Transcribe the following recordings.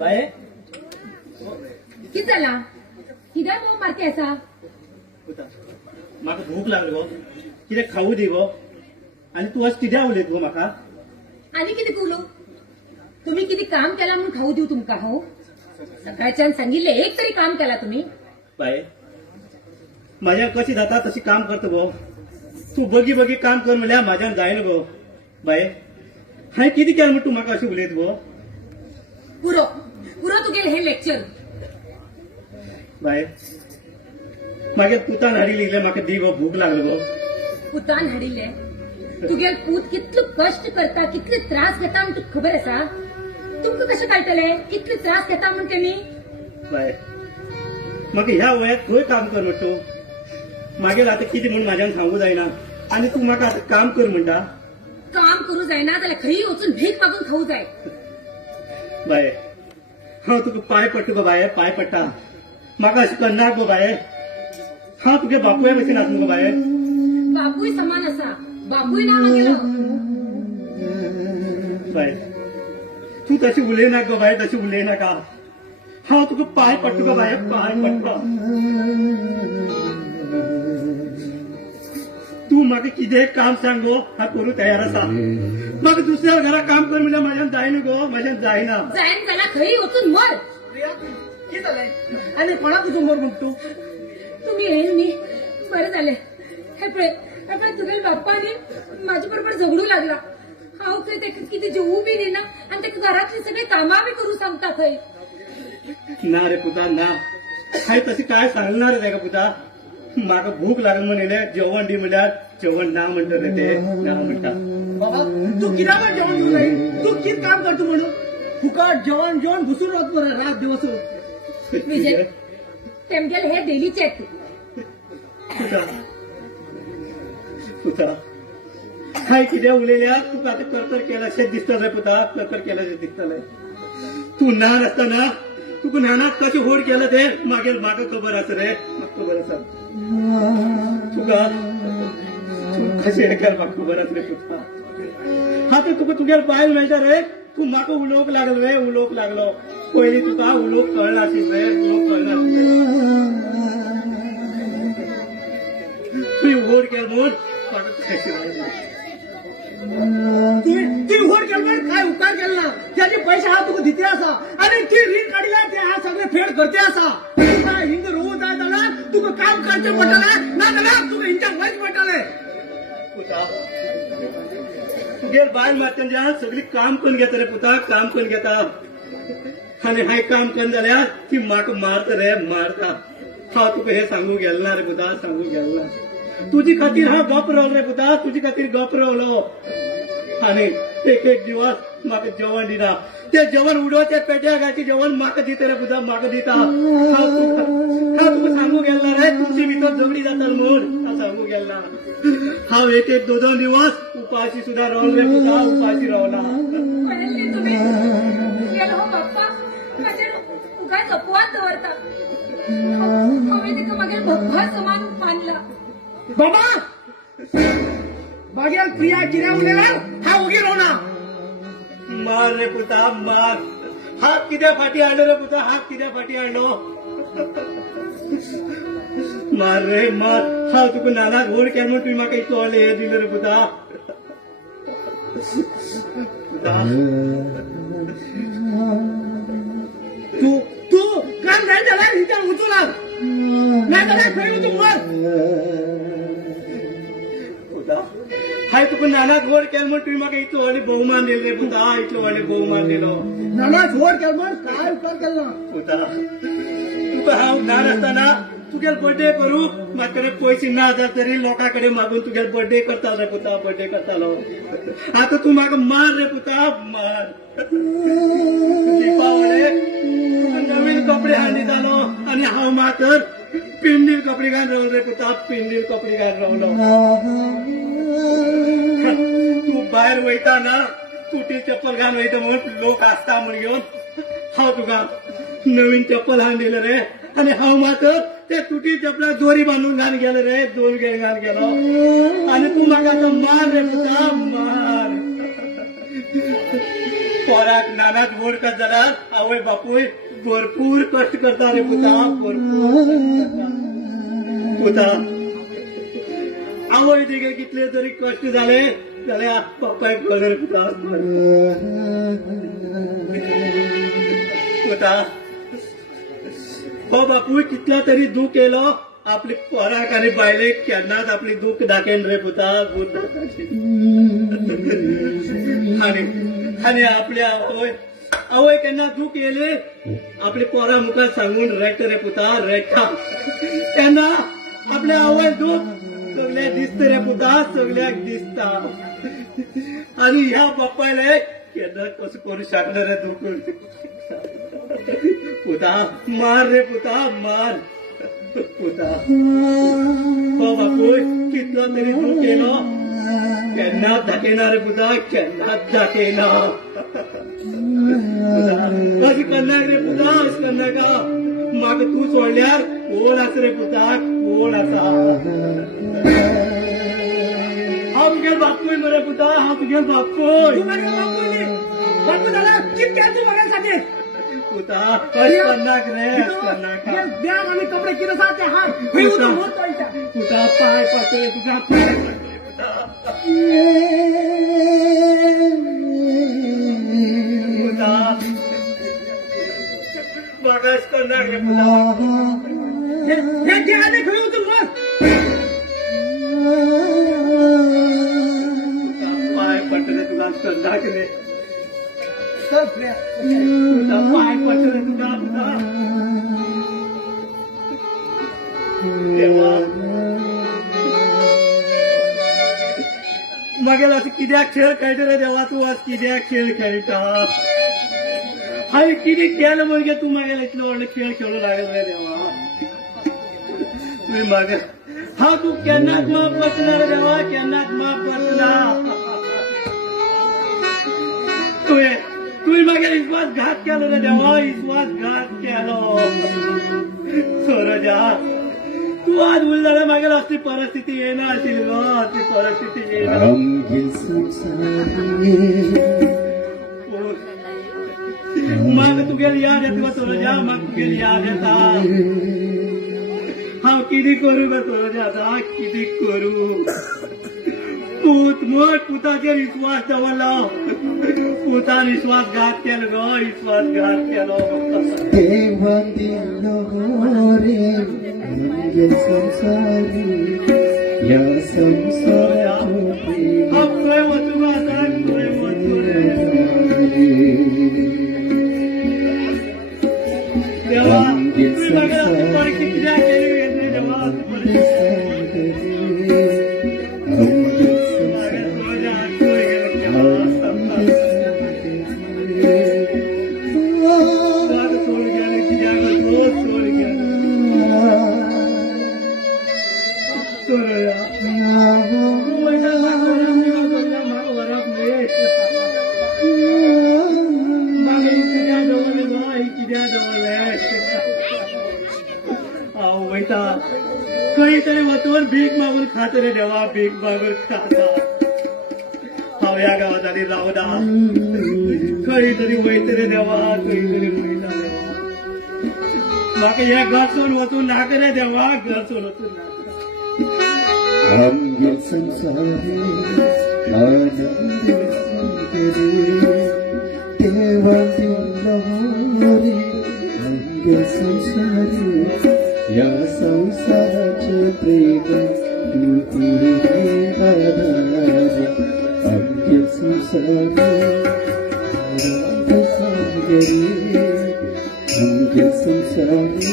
Bye किती झाला कित्याक न्हू मारके आसा म्हाका भूक लागली गो कितें खाऊ दी गो आनी तूं आज कित्याक उलयत गो म्हाका आनी कितें उलो तुम्ही किती काम केला म्हणून खाऊ देऊ तुमका हो सकाळच्यान सांगितले एक तरी काम केला तुम्ही बाय म्हाज्या कशी जाता तशी काम करता गो तूं बगी बगी काम कर म्हणल्यार म्हाज्यान जायना गो बाय हांवें कितें केलें म्हण तूं म्हाका अशें उलयत गो पुरो पुरो तुगेले हे लेक्चर बाय मागे पुतान हाडिल्ले इल्ले म्हाका दी गो भूक लागली गो पुतान हाडिल्ले तुगे पूत कितलो कष्ट करता कितले त्रास घेता म्हण तुका खबर आसा तुमकां कशें कळटले कितले त्रास घेता म्हण तेमी बाय म्हाका ह्या वयात खंय काम कर म्हणटा तूं मागीर आतां कितें म्हूण म्हाज्यान सांगू जायना आनी तूं म्हाका आतां काम कर म्हणटा काम करू जायना जाल्यार खंयी वचून भीक मागून खाऊ जाय बाय हांव तुका पांय पडटा गो बाय पांय पडटा म्हाका अशें करनाक गो बाय हांव तुगे बापूय भशेन आसा गो बाय बापूय समान आसा बापूय ना मागेलो बाय तूं तशी उलयनाका गो बाय तशी उलयनाका हांव तुका पांय पडटा गो बाय पांय पडटा तूं म्हाका कितें काम सांग गो हांव करूं तयार आसा म्हाका दुसऱ्या घरा काम कर म्हणल्यार म्हाज्यान जायना गो म्हाज्यान जायना जायन जाल्यार खंयी वचून मर कितें जालें आनी कोणाक तुजो मर म्हणटा तूं तुम्ही येईल न्ही बरें जालें हे पळय तुगेल बाप्पानी म्हाजे बरोबर झगडू लागला हांव खंय तेका कितें जेवू बी दिना आनी तेका घरातली सगळी कामां बी करूं सांगता खंय ना रे पुता ना हांवें तशी काय सांगना रे तेका पुता म्हाका भूक लागली म्हणले जेवण दी म्हणल्यार जेवण ना म्हणटा रे ते ना म्हणटा बाबा तू कित्याक जेवण दिवं जाय तू कितें काम करता म्हणून फुकट जेवण जेवण घुसून रावता मरे रात दिवस विजय तेमगेले हे डेली चॅक पुता पुता हांवें कितें उलयल्यार तुका आतां करकर केल्याशें दिसतलें पुता करकर केल्याशें दिसतलें तूं ल्हान आसतना तुका ल्हानाक कशें व्हड केलं तें म्हाका खबर आसा रे म्हाका खबर आसा तुका तूं कशें केलें म्हाका खबर आसा रे पुता आतां तुका तुगेर बायल मेळटा रे तूं म्हाका उलोवंक लागलो रे उलोवंक लागलो पयलीं तुका उलोवंक कळनाशिल्लें रे उलोवंक कळनाशिल्लें तुवें व्हड केलें म्हूण म्हाका कशें ती व्हड केलं काय उपकार केला त्याचे पैसे हा तुका दिते आसा आणि ती रीण काढल्या ते हा सगळे फेड करते आसा तुका हिंग रोवू जाय जाल्यार तुका काम करचें पडटलें ना जाल्यार तुका हिंच्या वयच पडटलें पुता तुगेर बायल मारतना सगळी काम करून घेता रे पुता काम करून घेता आनी हांवें काम करून जाल्यार ती म्हाका मारता रे मारता हांव तुका हे सांगू गेलो ना रे पुता सांगू गेलो ना तुजी खातीर हांव गप रावलो रे पुता तुजी खातीर गप रावलो आनी एक एक दिवस म्हाका जेवण दिना ते जेवण उडोवचे पेट्या घालचे जेवण म्हाका दिता रे पुता म्हाका दिता हांव तुका सांगू गेलो ना रे तुमची भितर झगडी जाता म्हूण हांव सांगू गेलो ना हांव एक एक दोन दिवस उपाशी सुद्धा रावलो रे पुता उपाशी रावला म्हणले तुम्ही तुगेलो हो बाप्पा म्हाजेर उगाच अपवाद दवरता हांवें तेका मागीर भगवा समान मानला बाबा बागेल प्रिया कित्याक उलयला हा उगी रावना मार रे पुता मार हात कित्या फाटी हाडलो रे पुता हात कित्या फाटी हाडलो मार रे मार हांव तुका नानाक व्हड केलें म्हूण तुवें म्हाका इतलो व्हडलें हें दिलें रे पुता पुता तू तू काम जाय जाल्यार हिच्या वचूं लाग ना जाल्यार खंय वचूं मर पुता हांवें तुका नानाक व्हड केलें म्हूण तुवें म्हाका इतलो व्हडलें भोवमान दिलो रे पुता इतलो व्हडलें भोवमान दिलो नाना सोड केल मर काय उपकार केला पुता तुका हांव ल्हान आसतना तुगेल बर्थडे करूं म्हाजे कडेन पयशे ना जाल्यार तरी लोकां कडेन मागून तुगेल बर्थडे करतालो रे पुता बर्थडे करतालो आतां तूं म्हाका मार रे पुता मार दिपावळे नवीन कपडे हाडून दितालो आनी हांव मातर पिंडील कपडे घालून रावलो रे पुता पिंडील कपडे घालून रावलो तूं भायर वयता ना तुटी चप्पल घालून वयता म्हणून लोक आसता म्हूण घेवन हांव तुका नवीन चप्पल हाडून दिलें रे आनी हांव मातर ते तुटी चपलाक दोरी बांदून घालून गेलो रे दोन घालून गेलो आनी तूं म्हाका आतां मार रे पुता मार पोराक नानाच व्हड करता जाल्यार आवय बापूय भरपूर कश्ट करता रे पुता, भरपूर कश्ट करता. पुता आवय तिगे कितले तरी कश्ट जाले जाल्यार बापायक कळ्ळें रे पुता. पुता हो बापूय कितला तरी दूख येलो आपली पोराक आनी बायलेक केन्नाच आपली दूख दाखयन रे पुता. आनी आपल्या आवय केन्ना दूख येले आपली पोरा मुखार सांगून रडटा रे पुता, रडटा. तेन्ना आपल्या आवय दूख सगळ्याक दिसता रे पुता, सगळ्याक दिसता. आनी ह्या बापायले केन्ना कसं करू शकना रे दूख. पुता मार रे पुता, मार पुता. हो बापूय कितलो तरी दूख येलो केन्नाच दाखयना रे पुता, केन्नाच दाखयना. अशें करनाक रे पुता, अशें करनाका. म्हाका तूं सोडल्यार कोण आसा रे पुता, कोण आसा. हांव तुगेलो बापूय मरे पुता, हांव तुगेलो बापूय. तू माझ्या बापू झाला किती तू माझ्यासाठी पुता अशें करनाक रे, अशें करनाका. बॅग आणि कपडे किती सारखे हात पुता पाय पडटले तुका, पाय पडटले पुता. पुता म्हाका अशें करनाक रे पुता. हे आले खंय वचून मग पाय पडटले तुका, अशें करनाक रे. पुता पाय पडटले तुका, पुता. देवा मागेल असं कित्याक खेळ खेळटा रे देवा, तू आज कित्याक खेळ खेळटा. हांवें कितें केलें म्हणजे तूं मागेल इतलो व्हडलो खेळ खेळूं लागलो रे देवा. तुवें मागेल हांव तूं केन्नाच माफ करतना रे देवा, केन्नाच माफ करतना. तुवें मागेल विश्वासघात केलो रे देवा, विश्वासघात केलो. सरोजा तू आज उल जाल्यार मागेल असली परिस्थिती येना आशिल्ली गो, असली परिस्थिती येना. म्हाका तुगेली याद येता गो सरोजा, म्हाका तुगेली याद येता. हांव कितें करूं गो सरोजा, आतां कितें करूं. पूत मोठ पुताचेर विश्वास दवरलो, पुतान विश्वासघात केलो गो, विश्वासघात केलो. या संसारात हांव खंय वचूं गो आतां, खंय वचूं रे देवा. तुवें म्हाका असली परिस्थिती कित्याक केली रे देवा. खंय तरी वचून भीक मागून खात रे देवा, भीक मागून खाता. हांव ह्या गांवांत आनी रावना, खंय तरी वयता रे देवा, खंय तरी वयता देवा. म्हाका हे घर सोडून वचून नाका रे देवा, घर सोडून वचून नाका. आमगे संसारी आनंद सुंदरी देवा दिलो रे. आमगे संसारी या संसाराचे प्रेम तू आधार. आमगे संसारी आनंद सुंदरी, आमगे संसारी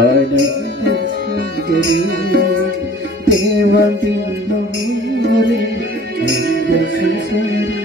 आनंद सुंदरी देवा दिलो रे. आमगे संसारी